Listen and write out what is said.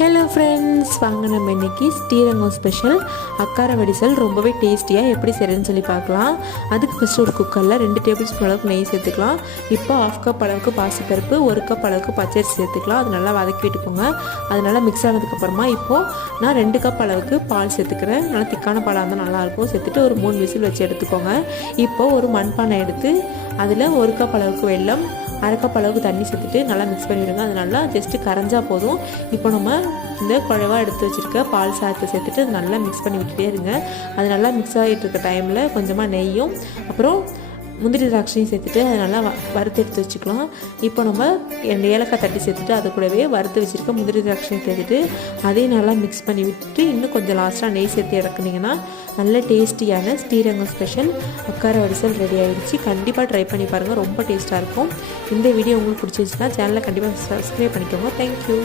Hello friends, வாங்க நம்ம இன்றைக்கி ஸ்ரீரங்கம் ஸ்பெஷல் அக்கார வடிசல் ரொம்பவே டேஸ்டியாக எப்படி செய்கிறேன்னு சொல்லி பார்க்கலாம். அதுக்கு ஃபஸ்ட்டு ஒரு குக்கரில் 2 டேபிள் ஸ்பூன் அளவுக்கு நெய் சேர்த்துக்கலாம். இப்போ 1/2 கப் அளவுக்கு பாசிப்பருப்பு, 1 கப் அளவுக்கு பச்சரிசி சேர்த்துக்கலாம். அது நல்லா வதக்கி விட்டுக்கோங்க. அது நல்லா மிக்ஸ் ஆனதுக்கப்புறமா இப்போது நான் 2 கப் அளவுக்கு பால் சேர்த்துக்கிறேன். நல்லா திக்கான பாலாக இருந்தால் நல்லாயிருக்கும். சேர்த்துட்டு ஒரு 3 விசில் வச்சு எடுத்துக்கோங்க. இப்போது ஒரு மண்பானை எடுத்து அதில் 1 கப் அளவுக்கு வெல்லம், 1/2 கப் அளவுக்கு தண்ணி சேர்த்துட்டு நல்லா மிக்ஸ் பண்ணிவிடுங்க. அது நல்லா ஜஸ்ட்டு கரைஞ்சா போதும். இப்போ நம்ம இந்த குழவாக எடுத்து வச்சுருக்க பால் சாதத்தை சேர்த்துட்டு அது நல்லா மிக்ஸ் பண்ணி விட்டுட்டே இருங்க. அது நல்லா மிக்ஸ் ஆகிட்டு இருக்க டைமில் கொஞ்சமாக நெய்யும் அப்புறம் முந்திரி திராட்சையும் சேர்த்துட்டு அதை நல்லா வறுத்து எடுத்து வச்சுக்கலாம். இப்போ நம்ம 2 ஏலக்காய் தட்டி சேர்த்துட்டு அது கூடவே வறுத்து வச்சுருக்க முந்திரி திராட்சையும் சேர்த்துட்டு அதையும் நல்லா மிக்ஸ் பண்ணி விட்டுட்டு இன்னும் கொஞ்சம் லாஸ்ட்டாக நெய் சேர்த்து இறக்குனீங்கன்னா நல்ல டேஸ்டியான ஸ்ரீரங்கம் ஸ்பெஷல் அக்கார வடிசல் ரெடி ஆகிடுச்சு. கண்டிப்பாக ட்ரை பண்ணி பாருங்கள், ரொம்ப டேஸ்ட்டாக இருக்கும். இந்த வீடியோ உங்களுக்கு பிடிச்சிருச்சுன்னா சேனலை கண்டிப்பாக சப்ஸ்கிரைப் பண்ணிக்கோங்க. தேங்க்யூ.